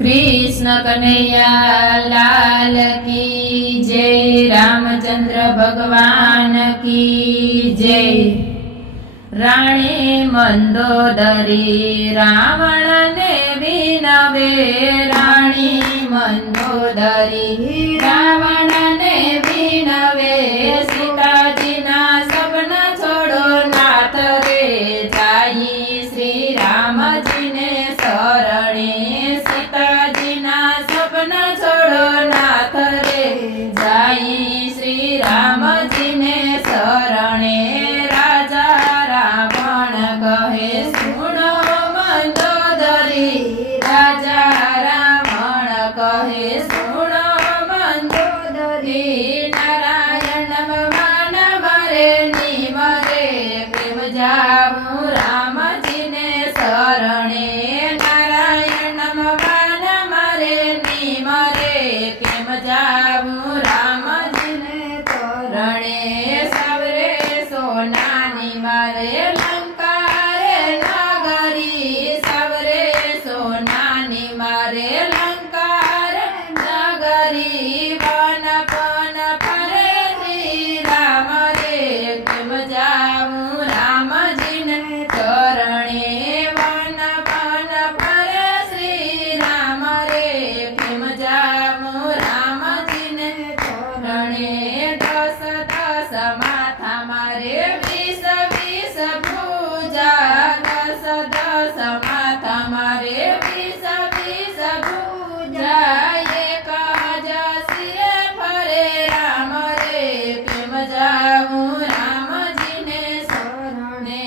कृष्ण कन्हैया लाल की जय। रामचंद्र भगवान की जय। राणी मंदोदरी रावण ने विनवे। राणी मंदोदरी रावण ने विनवे। सीताजी ना सपना छोड़ो नाथ रे जाई श्री राम जी ने शरणे। सीताजी ना सपना छोड़ो नाथ रे जाई श्री राम जी ने शरणे। राजा रावण कहे सुनो मंदोदरी। राजा रावण कहे सुनो मंदोदरी। नारायण भगवान मरे निमरे प्रेम जाऊं राम जी ने शरणे। नारायण भगवान मरे निमरे प्रेम जाऊं राम जी ने शरणे। सबरे सोनानी मारे लंका रे नगरी। सबरे सोनानी मारे लंका रे नगरी। वन पन फरे श्री राम रे प्रेम जाऊं राम जी ने शरणे। वन पन फरे श्री राम रे प्रेम जाऊं राम जी ने शरणे। दस दस माथा मारे 20 20 भुजा। दस दस माथा मारे 20 20 भुजा। एक हजार सिरे फरे राम रे प्रेम जाऊं राम जी ने शरणे।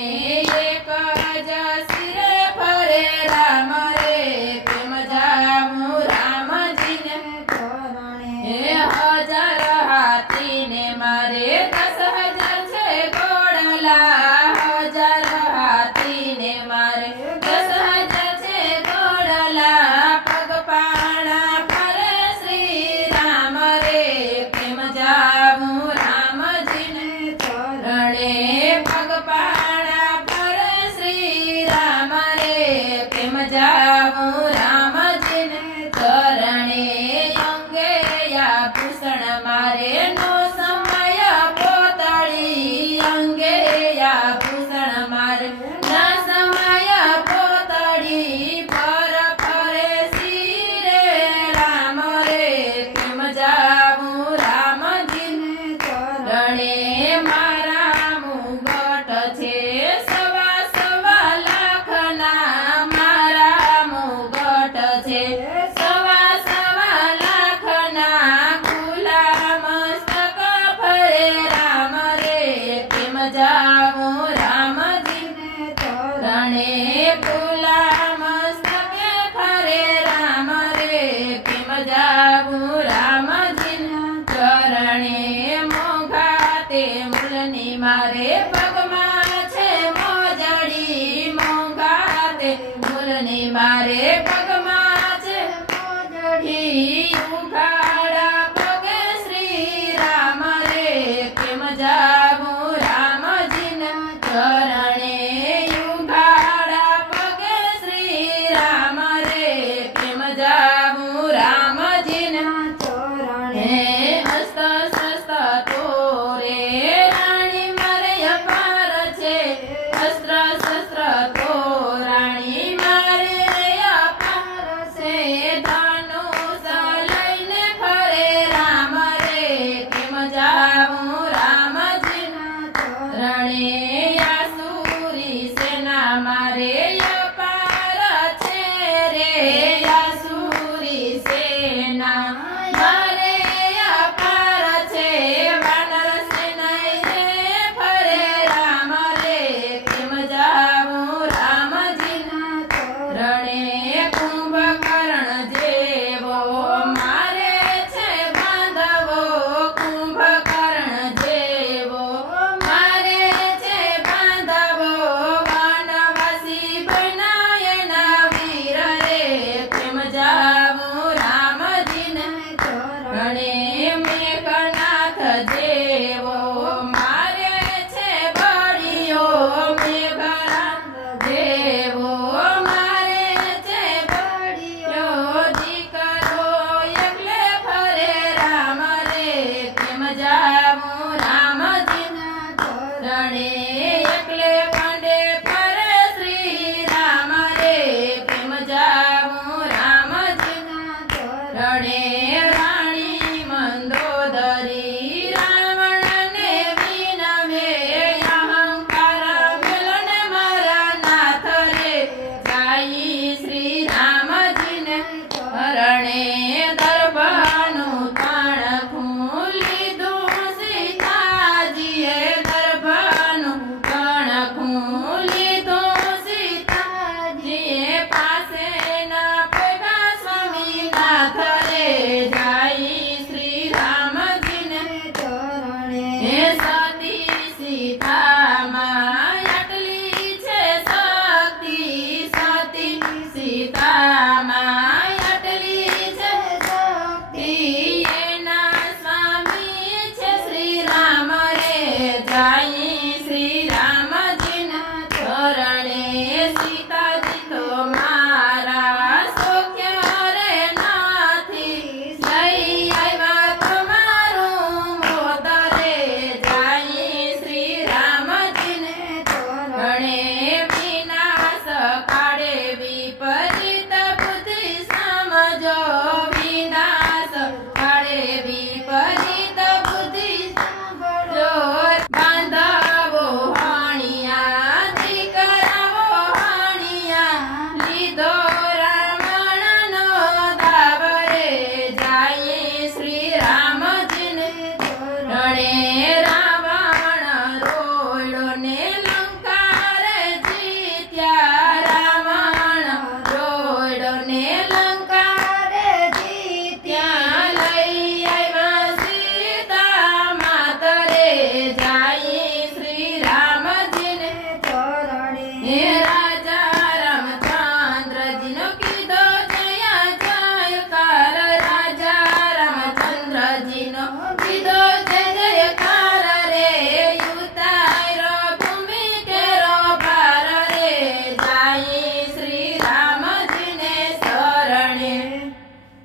एक हजार सिरे फरे राम रे प्रेम जाऊं राम जी ने शरणे। हजार हाथी ने मारे 10,000 छे घोड़ला। हजार हाथी ने मारे 10,000 छे घोड़ला। पग पाणा फरे श्री राम रे प्रेम जाऊं राम जी ने शरणे। पग पाणा फरे श्री राम रे प्रेम जाऊं राम जी ने शरणे। अंगे या भूषण मारे नो समय पोतड़ी। अंगे या भूषण मारे न समय पोतड़ी। पर फरे सिरे राम रे प्रेम जाऊं राम जी ने शरणे। मारा मुगट छे सवा सवा लाखना। मारा मुगट छे सवा सवा लाखना। खुला मस्तक फरे राम रे प्रेम जाऊं राम जी ने शरणे। खुला मस्तक फरे राम रे प्रेम जाऊं राम जी ने शरणे। मोघा ते मूलनी मारे पगमा छे मोजड़ी। मोघा ते मूलनी मारे पगमा छे मोजड़ी। उघाड़ा पगे श्री राम रे प्रेम जाऊं राम जी ने शरणे। उघाड़ा पगे श्री राम रे प्रेम जाऊं राम जी ने शरणे। हस्त शस्त्र तोरे राणी मारे अपार छे। अस्त्र शस्त्र तो राणी मारे अपार રણે